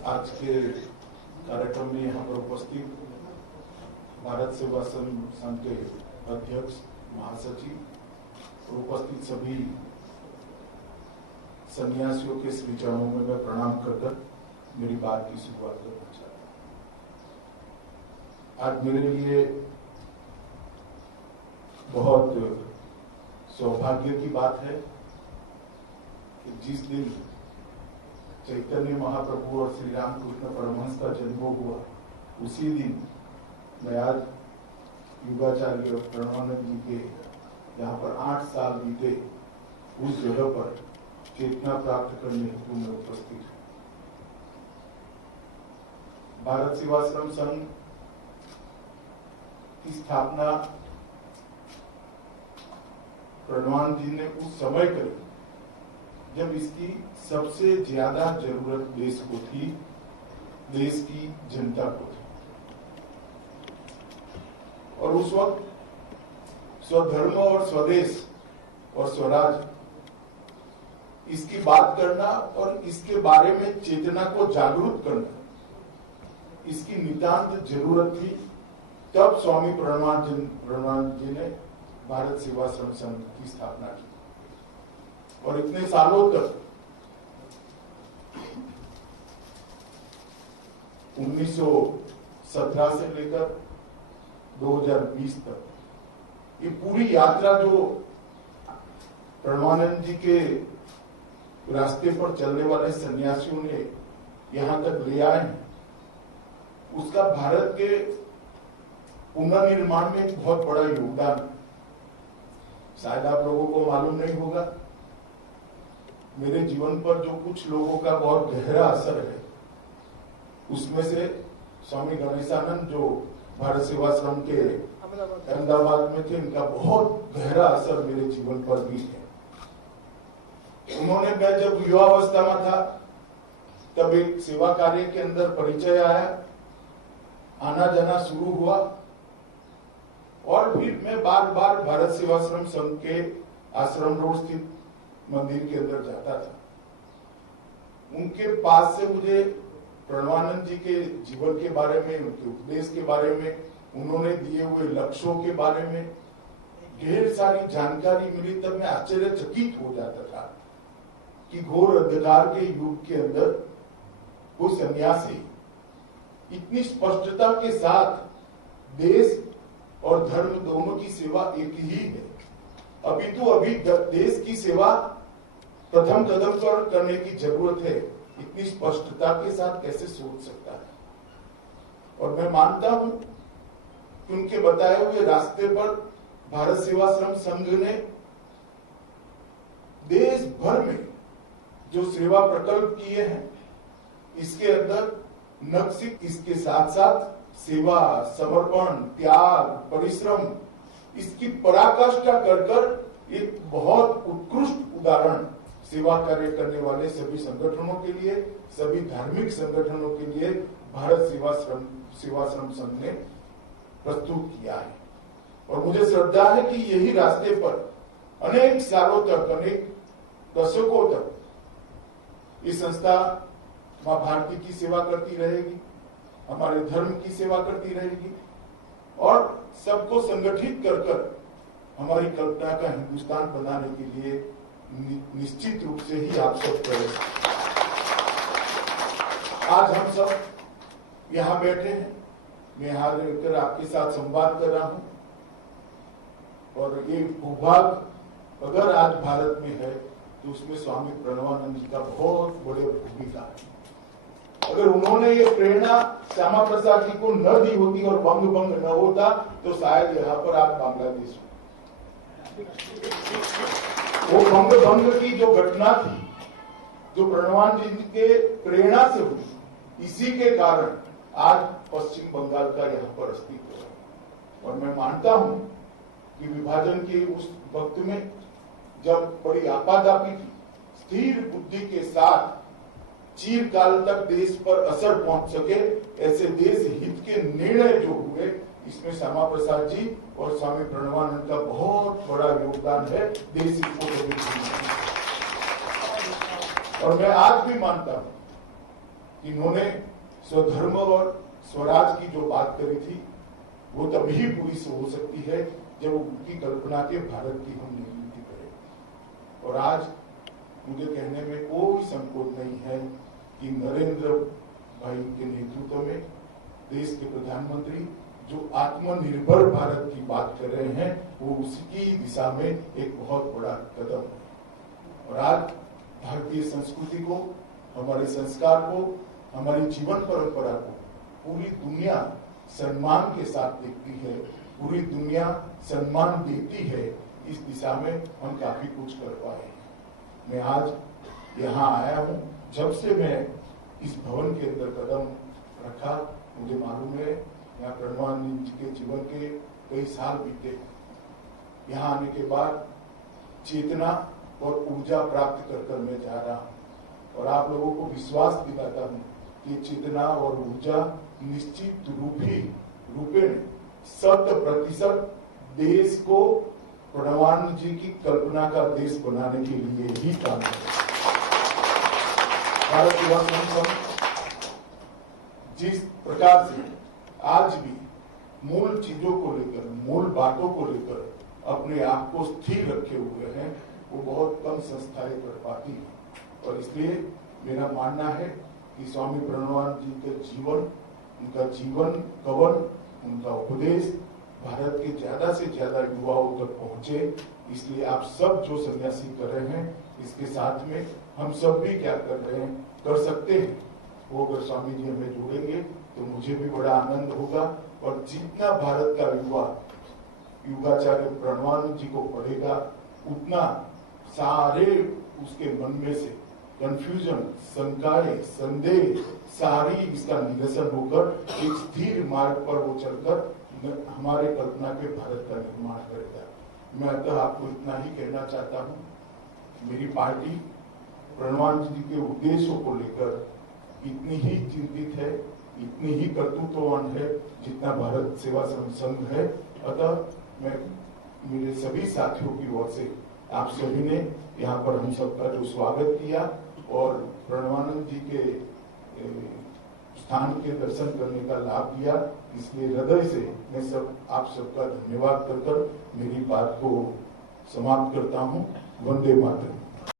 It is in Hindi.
आज के कार्यक्रम में यहाँ पर उपस्थित भारत सेवा संघ के अध्यक्ष, महासचिव और उपस्थित सभी सन्यासियों के श्री चरणों में मैं प्रणाम कर मेरी बात की शुरुआत करना चाहता हूं। आज मेरे लिए बहुत सौभाग्य की बात है कि जिस दिन चैतन्य महाप्रभु और श्री रामकृष्ण परमहंस का जन्म हुआ, उसी दिन मैं आज युगाचार्य प्रणवानंद जी के यहाँ पर 8 साल बीते उस जगह पर चेतना प्राप्त करने हेतु मैं उपस्थित हूँ। भारत सेवाश्रम संघ की स्थापना प्रणवानंद जी ने उस समय करी जब इसकी सबसे ज्यादा जरूरत देश को थी, देश की जनता को थी। और उस वक्त स्वधर्म और स्वदेश और स्वराज इसकी बात करना और इसके बारे में चेतना को जागरूक करना, इसकी नितांत जरूरत थी। तब स्वामी प्रणवानंद जी ने भारत सेवाश्रम संघ की स्थापना की और इतने सालों तक 1917 से लेकर 2020 तक ये पूरी यात्रा जो प्रणवानंद जी के रास्ते पर चलने वाले सन्यासियों ने यहां तक ले आए हैं, उसका भारत के पुनर्निर्माण में एक बहुत बड़ा योगदान। शायद आप लोगों को मालूम नहीं होगा, मेरे जीवन पर जो कुछ लोगों का बहुत गहरा असर है, उसमें से स्वामी गणेशानंद जो भारत सेवाश्रम के अहमदाबाद में थे, इनका बहुत गहरा असर मेरे जीवन पर भी है। उन्होंने, मैं जब युवावस्था में था तब एक सेवा कार्य के अंदर परिचय आया, आना जाना शुरू हुआ और फिर मैं बार बार भारत सेवाश्रम संघ के आश्रम रोड स्थित मंदिर के अंदर जाता था। उनके पास से मुझे प्रणवानंद जी के जीवन के बारे में, उनके उपदेश के बारे में, उन्होंने दिए हुए लक्ष्यों के बारे में ढेर सारी जानकारी मिली। तब मैं आश्चर्यचकित हो जाता था कि घोर अंधकार के युग के अंदर वो सन्यासी इतनी स्पष्टता के साथ देश और धर्म दोनों की सेवा एक ही है। अभी देश की सेवा प्रथम कदम पर करने की जरूरत है, इतनी स्पष्टता के साथ कैसे सोच सकता है। और मैं मानता हूं कि उनके बताए हुए रास्ते पर भारत सेवाश्रम संघ ने देश भर में जो सेवा प्रकल्प किए हैं, इसके अंदर न सिर्फ इसके साथ साथ सेवा, समर्पण, त्याग, परिश्रम, इसकी पराकाष्ठा कर एक बहुत उत्कृष्ट उदाहरण सेवा कार्य करने वाले सभी संगठनों के लिए, सभी धार्मिक संगठनों के लिए भारत सेवाश्रम संघ ने प्रस्तुत किया है। और मुझे श्रद्धा है कि यही रास्ते पर अनेक सालों तक, अनेक दशकों तक ये संस्था मां भारती की सेवा करती रहेगी, हमारे धर्म की सेवा करती रहेगी और सबको संगठित कर हमारी कल्पना का हिंदुस्तान बनाने के लिए निश्चित रूप से ही आप सब करें। आज हम सब यहाँ बैठे हैं, मैं यहाँ रहकर आपके साथ संवाद कर रहा हूँ और ये भूभाग अगर आज भारत में है तो उसमें स्वामी प्रणवानंद जी का बहुत बड़ी भूमिका है। अगर उन्होंने ये प्रेरणा श्यामा प्रसाद जी को न दी होती और बंग न होता तो शायद यहाँ पर आप बांग्लादेश हो। वो बंग की जो घटना थी, जो प्रणवानंद जी के प्रेरणा से हुई, इसी के कारण आज पश्चिम बंगाल का यहाँ पर अस्तित्व है। और मैं मानता हूँ कि विभाजन के उस वक्त में जब बड़ी आपाधापी थी, स्थिर बुद्धि के साथ चिरकाल तक देश पर असर पहुंच सके, ऐसे देश हित के निर्णय जो हुए, इसमें श्यामा प्रसाद जी और स्वामी प्रणवानंद का बहुत बड़ा योगदान है। देश इसको और मैं आज भी मानता हूं इन्होंने स्वधर्म और स्वराज की जो बात करी थी वो तभी पूरी हो सकती है जब उनकी कल्पना के भारत की हम निर्मिति करें। और आज मुझे कहने में कोई संकोच नहीं है कि नरेंद्र भाई के नेतृत्व में देश के प्रधानमंत्री जो आत्मनिर्भर भारत की बात कर रहे हैं वो उसकी दिशा में एक बहुत बड़ा कदम है। और आज भारतीय संस्कृति को, हमारे संस्कार को, हमारी जीवन परंपरा को पूरी दुनिया सम्मान के साथ देखती है, पूरी दुनिया सम्मान देती है। इस दिशा में हम काफी कुछ कर पाए हैं। मैं आज यहाँ आया हूँ, जब से मैं इस भवन के अंदर कदम रखा मुझे मालूम है यहाँ प्रणवानंद जी के जीवन के कई साल बीते। यहाँ आने के बाद चेतना और ऊर्जा प्राप्त कर मैं जा रहा हूँ और आप लोगों को विश्वास दिलाता हूँ कि चेतना और ऊर्जा निश्चित रूपेण 100% देश को प्रणवानंद जी की कल्पना का देश बनाने के लिए ही काम करें। भारत युवा संघ जिस प्रकार से आज भी मूल चीजों को लेकर, मूल बातों को लेकर अपने आप को स्थिर रखे हुए हैं, वो बहुत कम संस्थाएं कर पाती हैं। और इसलिए मेरा मानना है कि स्वामी प्रणवानंद जी के जीवन, उनका जीवन कवन, उनका उपदेश भारत के ज्यादा से ज्यादा युवाओं तक पहुंचे। इसलिए आप सब जो सन्यासी कर रहे हैं, इसके साथ में हम सब भी क्या कर रहे हैं, कर सकते हैं, वो अगर स्वामी जी हमें जोड़ेंगे तो मुझे भी बड़ा आनंद होगा। और जितना भारत का युवा युगाचार्य प्रणवानंद जी को पढ़ेगा, उतना सारे उसके मन में से कंफ्यूजन, शंकाएं, संदेह सारी इसका निरसन होकर एक स्थिर मार्ग पर वो चलकर हमारे कल्पना के भारत का निर्माण करेगा। मैं अतः आपको इतना ही कहना चाहता हूँ, मेरी पार्टी प्रणवानंद जी के उद्देश्यों को लेकर इतनी ही चिंतित है, इतनी ही कर्तृत्ववान है जितना भारत सेवा संघ है। अतः मैं मेरे सभी साथियों की ओर से आप सभी ने यहाँ पर हम सबका जो स्वागत किया और प्रणवानंद जी के स्थान के दर्शन करने का लाभ दिया, इसलिए हृदय से मैं आप सबका धन्यवाद कर मेरी बात को समाप्त करता हूँ। वंदे मातरम।